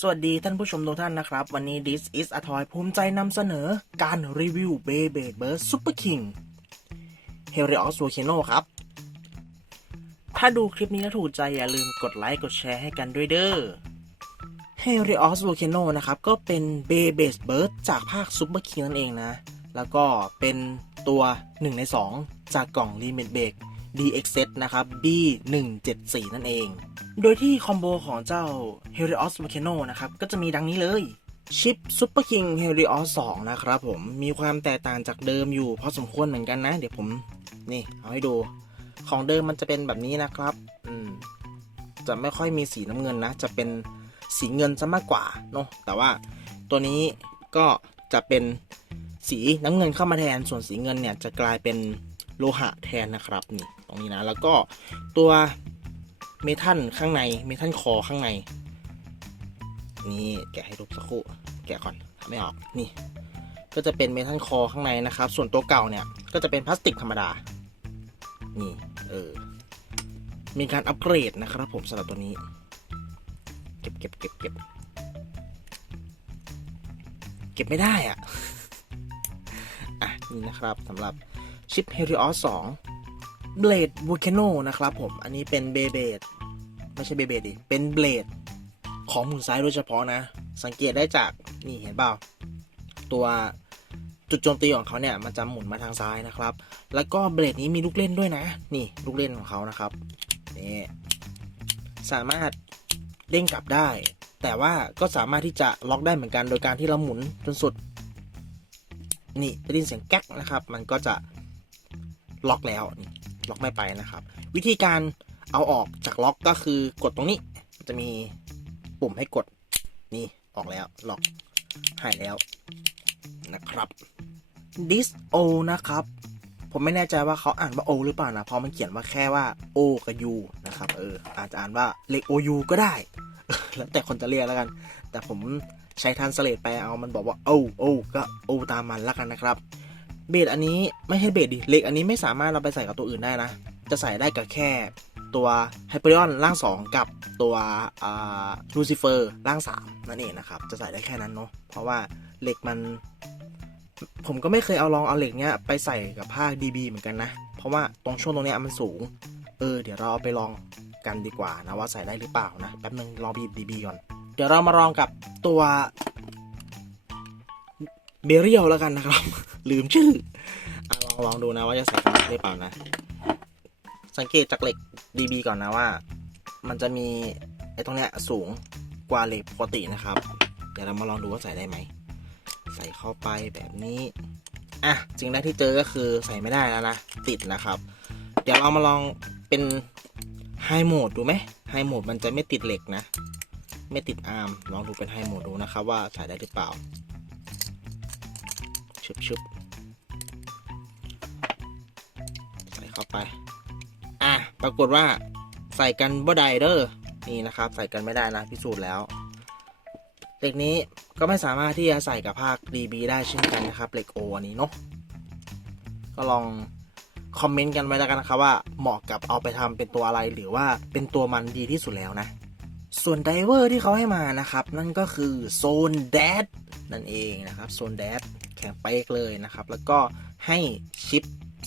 สวัสดีท่านผู้ชมทุกท่านนะครับ วันนี้ This is a Toy ภูมิใจนำเสนอการรีวิว Beyblade Burst Super King Helios Volcano ครับ ถ้าดูคลิปนี้แล้วถูกใจอย่าลืมกดไลค์กดแชร์ให้กันด้วยเด้อ Helios Volcano นะครับ ก็เป็น Beyblade Burst จากภาค Super King นั่นเองนะ แล้วก็เป็นตัว 1 ใน 2 จากกล่อง Limit Break DXZ นะครับ B174 นั่นเอง โดยที่คอมโบของเจ้า Helios Volcano นะครับ ก็จะมีดังนี้เลยชิป Super King Helios 2 นะครับผม มีความแตกต่างจากเดิมอยู่พอสมควรเหมือนกันนะ เดี๋ยวผม นี่ เอาให้ดู ของเดิมมันจะเป็นแบบนี้นะครับอืมจะไม่ค่อยมีสีน้ำเงินนะ จะเป็นสีเงินซะมากกว่าเนาะแต่ว่าตัวนี้ก็จะเป็นสีน้ำเงินเข้ามาแทน ส่วนสีเงินเนี่ยจะกลายเป็นโลหะแทนนะครับนี่ตรงนี้นะ แล้วก็ตัว เมทัลข้างในเมทัลคอข้างใน นี่แกะให้ดูปสักครู่แกะก่อนทำไม่ออกนี่ ก็จะเป็นเมทัลคอข้างในนะครับ ส่วนตัวเก่าเนี่ยก็จะเป็นพลาสติกธรรมดา นี่เออมีการอัปเกรดนะครับผมสำหรับตัวนี้ เก็บเก็บเก็บเก็บเก็บไม่ได้อะอะนี่นะครับสำหรับชิป Helios 2 เบลดวูแคนโนนะครับผม อันนี้เป็นเบเบดไม่ใช่เบเบดดิ เป็นเบลดของหมุนซ้ายโดยเฉพาะนะ สังเกตได้จากนี่เห็นเปล่า ตัวจุดโจมตีของเขาเนี่ยมันจะหมุนมาทางซ้ายนะครับ แล้วก็เบลดนี้มีลูกเล่นด้วยนะ นี่ลูกเล่นของเขานะครับนี่สามารถเด้งกลับได้ แต่ว่าก็สามารถที่จะล็อกได้เหมือนกันโดยการที่เราหมุนจนสุด นี่จะได้ยินเสียงแก๊กนะครับ มันก็จะล็อกแล้วนี่ ล็อกไม่ไปนะครับ วิธีการเอาออกจากล็อกก็คือกดตรงนี้จะมีปุ่มให้กดนี่ออกแล้วล็อกหายแล้วนะครับ this o นะครับ ผมไม่แน่ใจว่าเขาอ่านว่า o หรือเปล่านะเพราะมันเขียนว่าแค่ว่า o กับ u นะครับเอออาจจะอ่านว่าเลข o u ก็ได้ แล้วแต่คนจะเรียกแล้วกัน แต่ผมใช้ทันสเลตไปเอามันบอกว่า o o ก็ o ตามมันแล้วกันนะครับ เบสอันนี้ไม่ให้เบสดิเหล็กอันนี้ไม่สามารถเราไปใส่กับตัวอื่นได้นะ จะใส่ได้กับแค่ตัวไฮเปอริออนร่าง 2 กับตัวลูซิเฟอร์ร่าง 3 นั่นเองนะครับ จะใส่ได้แค่นั้นเนาะเพราะว่าเหล็กมัน ผมก็ไม่เคยเอาลองเอาเหล็กเนี้ยไปใส่กับผ้า DB เหมือนกันนะ เพราะว่าตรงช่วงตรงเนี้ยมันสูง เออ เดี๋ยวเราเอาไปลองกันดีกว่านะว่าใส่ได้หรือเปล่านะแป๊บนึงรองบี DB ก่อน เดี๋ยวเรามาลองกับตัว เบเรียลแล้วกันนะครับ ลืมชื่ออลองลองดูนะว่าจะใส่กันได้หรือเปล่านะ สังเกตจากเหล็ก DB ก่อนนะว่า มันจะมีไอ้ตรงเนี้ยสูงกว่าเหล็กปกตินะครับ เดี๋ยวเรามาลองดูว่าใส่ได้ไหม ใส่เข้าไปแบบนี้ อะสิ่งแรกที่เจอก็คือใส่ไม่ได้แล้วนะ ติดนะครับ เดี๋ยวเรามาลองเป็นไฮโหมดดูไหมไฮโหมดมันจะไม่ติดเหล็กนะ ไม่ติดอาร์ม ลองดูเป็นไฮโหมดดูนะครับว่าใส่ได้หรือเปล่า ชึบชึบใส่เข้าไป อะ ปรากฏว่าใส่กันบ่ได้เด้อนี่นะครับ ใส่กันไม่ได้นะพิสูจน์แล้ว เหล็กนี้ก็ไม่สามารถที่จะใส่กับภาค DB ได้เช่นกันนะครับเหล็กโออันนี้เนาะก็ลองคอมเมนต์กันไว้แล้วกันนะครับว่าเหมาะกับเอาไปทำเป็นตัวอะไรหรือว่าเป็นตัวมันดีที่สุดแล้วนะ ส่วนไดเวอร์ที่เขาให้มานะครับ นั่นก็คือโซนแดดนั่นเองนะครับโซนแดด แข็งเป๊กเลยนะครับ แล้วก็ให้ชิป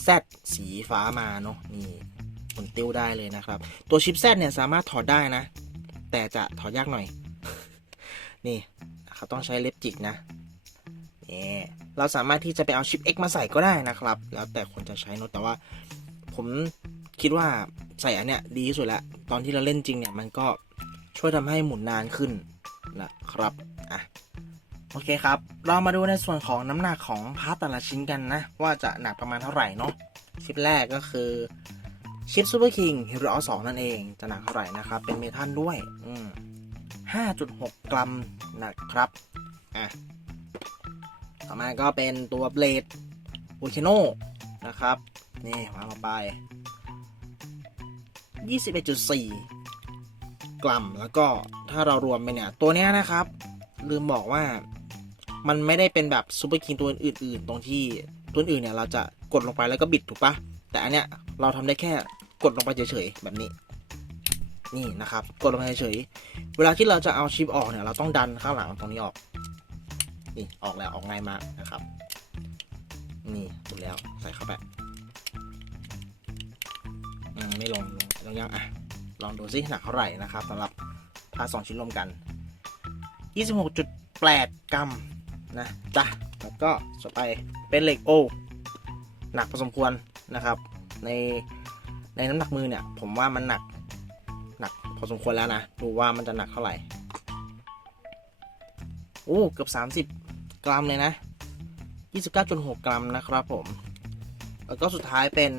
Z สีฟ้ามาเนาะนี่หมุนติ้วได้เลยนะครับ ตัวชิป Z เนี่ยสามารถถอดได้นะ แต่จะถอดยากหน่อย นี่เขาต้องใช้เล็บจิกนะนี่เราสามารถที่จะไปเอาชิป X มาใส่ก็ได้นะครับ แล้วแต่คนจะใช้เนอะแต่ว่า ผมคิดว่าใส่อันเนี้ยดีที่สุดแล้วตอนที่เราเล่นจริงเนี่ยมันก็ช่วยทำให้หมุนนานขึ้นนะครับอะ โอเคครับ เรามาดูในส่วนของน้ำหนักของพาร์ตแต่ละชิ้นกันนะ ว่าจะหนักประมาณเท่าไหร่เนาะชิปแรกก็คือชิปซูเปอร์คิงฮีโร่สองนั่นเองจะหนักเท่าไหร่นะครับ เป็นเมทัลด้วยอืม5.6กกรัมนะครับอะต่อมาก็เป็นตัวเบลดบูเคโนนะครับ นี่วางลงไป 21.4 กรัม แล้วก็ถ้าเรารวมไปเนี่ย ตัวเนี้ยนะครับ ลืมบอกว่า มันไม่ได้เป็นแบบซูเปอร์คิงตัวอื่นๆ ตรงที่ตัวอื่นเนี่ยเราจะกดลงไปแล้วก็บิดถูกปะแต่อันเนี้ยเราทำได้แค่กดลงไปเฉยๆแบบนี้ นี่นะครับ กดลงไปเฉยๆเวลาที่เราจะเอาชิปออกเนี่ยเราต้องดันข้างหลังตรงนี้ออก นี่ออกแล้วออกง่ายมากนะครับ นี่หมดแล้วใส่เข้าไปมไม่ลงลงลงยังอะลองดูซิหนักเท่าไหร่นะครับสำหรับพาสองชิ้นรวมกัน 26.8 กรัม นะจ้ะแล้วก็ต่อไปเป็นเหล็กโอหนักพอสมควรนะครับ ในในน้ำหนักมือเนี่ย ผมว่ามันหนักหนักพอสมควรแล้วนะดูว่ามันจะหนักเท่าไหร่โอ้เกือบ30 กรัมเลยนะ 29.6 กรัมนะครับผม แล้วก็สุดท้ายเป็น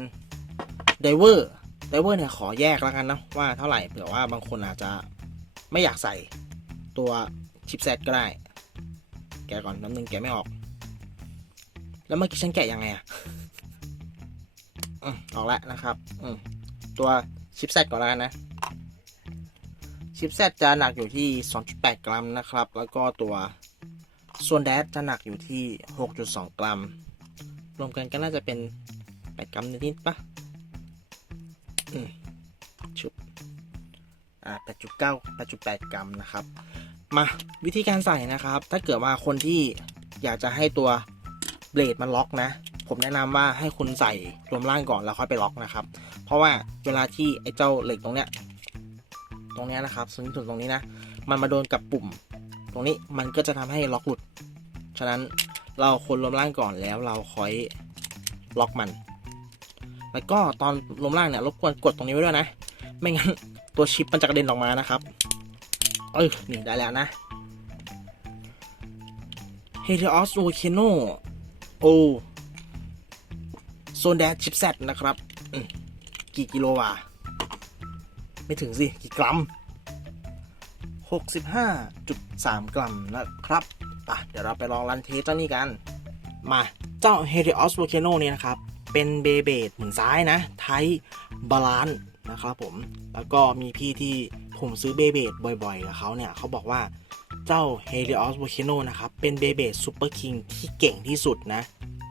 ไดเวอร์ไดเวอร์เนี่ยขอแยกแล้วกันนะว่าเท่าไหร่เผื่อว่าบางคนอาจจะไม่อยากใส่ตัวชิปเซตก็ได้ แกะก่อนน้ำหนึ่งแกะไม่ออก แล้วเมื่อกี้ฉันแกะยังไงอะอออกแล้วนะครับอืตัวชิปเซตก่อนแล้วกันนะ ชิปเซตจะหนักอยู่ที่ 2.8 กรัมนะครับ แล้วก็ตัวส่วนแดดจะหนักอยู่ที่ 6.2 กรัม รวมกันก็น่าจะเป็น 8 กรัมนิดๆปะอืมชุบอ่า8.9 8.8 กรัมนะครับ มาวิธีการใส่นะครับ ถ้าเกิดว่าคนที่อยากจะให้ตัวเบลดมันล็อกนะ ผมแนะนำว่าให้คุณใส่รวมล่างก่อนแล้วค่อยไปล็อกนะครับ เพราะว่าเวลาที่ไอ้เจ้าเหล็กตรงเนี้ยตรงเนี้ยนะครับซึ่งถึงตรงนี้นะ มันมาโดนกับปุ่ม ตรงนี้มันก็จะทำให้ล็อกหลุด ฉะนั้นเราคนรวมล่างก่อนแล้วเราค่อยล็อกมัน แล้วก็ตอนรวมล่างเนี่ยรบกวนกดตรงนี้ไว้ด้วยนะ ไม่งั้นตัวชิปมันจะกระเด็นออกมานะครับ เอ้ยนี่ได้แล้วนะ Helios Volcano O โซนแดชชิปเซตนะครับ กี่กิโลวะไม่ถึงสิ กี่กรัม 65.3 กรัมนะครับป่ะเดี๋ยวเราไปลองรันเทสเจ้านี้กัน มาเจ้า Helios Volcano เนี่ยนะครับ เป็นเบเบดหมุนซ้ายนะ ไทบาลานนะครับผม แล้วก็มีพี่ที่ ผมซื้อเบเบดบ่อยๆ กับเขาเนี่ยเขาบอกว่าเจ้า Helios Volcano นะครับ เป็นเบเบดซูเปอร์คิงที่เก่งที่สุดนะ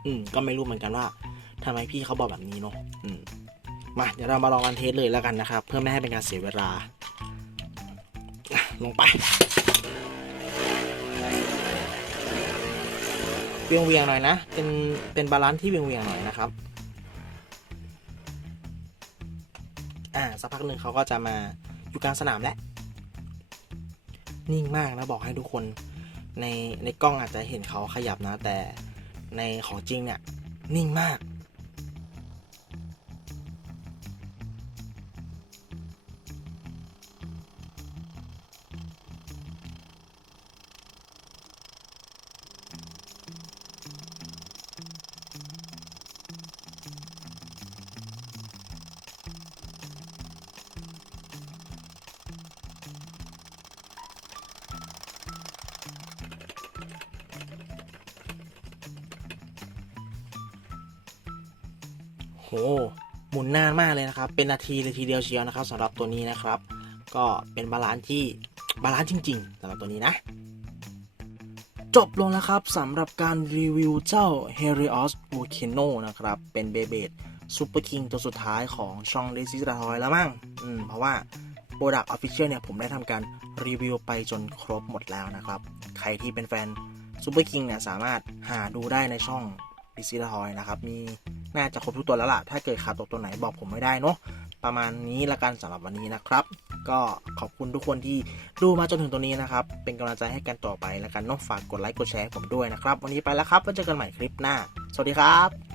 อืม ก็ไม่รู้เหมือนกันว่าทำไมพี่เขาบอกแบบนี้เนาะอืมมาเดี๋ยวเรามาลองรันเทสเลยแล้วกันนะครับ เพื่อไม่ให้เป็นการเสียเวลาลงไปเวียงเวียงๆหน่อยนะ เป็นเป็นบาลานซ์ที่เวียงเวียงๆหน่อยนะครับ อ่าสักพักหนึ่งเขาก็จะมา อยู่กลางสนามแล้วนิ่งมากนะบอกให้ทุกคนในในกล้องอาจจะเห็นเขาขยับนะ แต่ในของจริงเนี่ยนิ่งมาก โห หมุนนานมากเลยนะครับ เป็นนาทีเลยทีเดียวเชียวนะครับสำหรับตัวนี้นะครับ ก็เป็นบาลานซ์ที่บาลานซ์จริงๆสำหรับตัวนี้นะ จบลงแล้วครับสำหรับการรีวิวเจ้า Helios Volcano นะครับ เป็นเบเบดซูเปอร์คิงตัวสุดท้ายของช่อง d a i s y ตาทอยแล้วมั้งอืมเพราะว่า Product Official เนี่ยผมได้ทำการรีวิวไปจนครบหมดแล้วนะครับ ใครที่เป็นแฟนซูเปอร์คิงเนี่ยสามารถหาดูได้ในช่อง d a i s y ตาทอยนะครับ มี น่าจะครบทุกตัวแล้วล่ะ ถ้าเกิดขาดตกตัวไหนบอกผมไม่ได้เนาะ ประมาณนี้ละกันสำหรับวันนี้นะครับ ก็ขอบคุณทุกคนที่ดูมาจนถึงตัวนี้นะครับ เป็นกำลังใจให้กันต่อไปแล้วกันเนาะฝากกดไลค์กดแชร์ให้ผมด้วยนะครับ วันนี้ไปแล้วครับไว้เจอกันใหม่คลิปหน้า สวัสดีครับ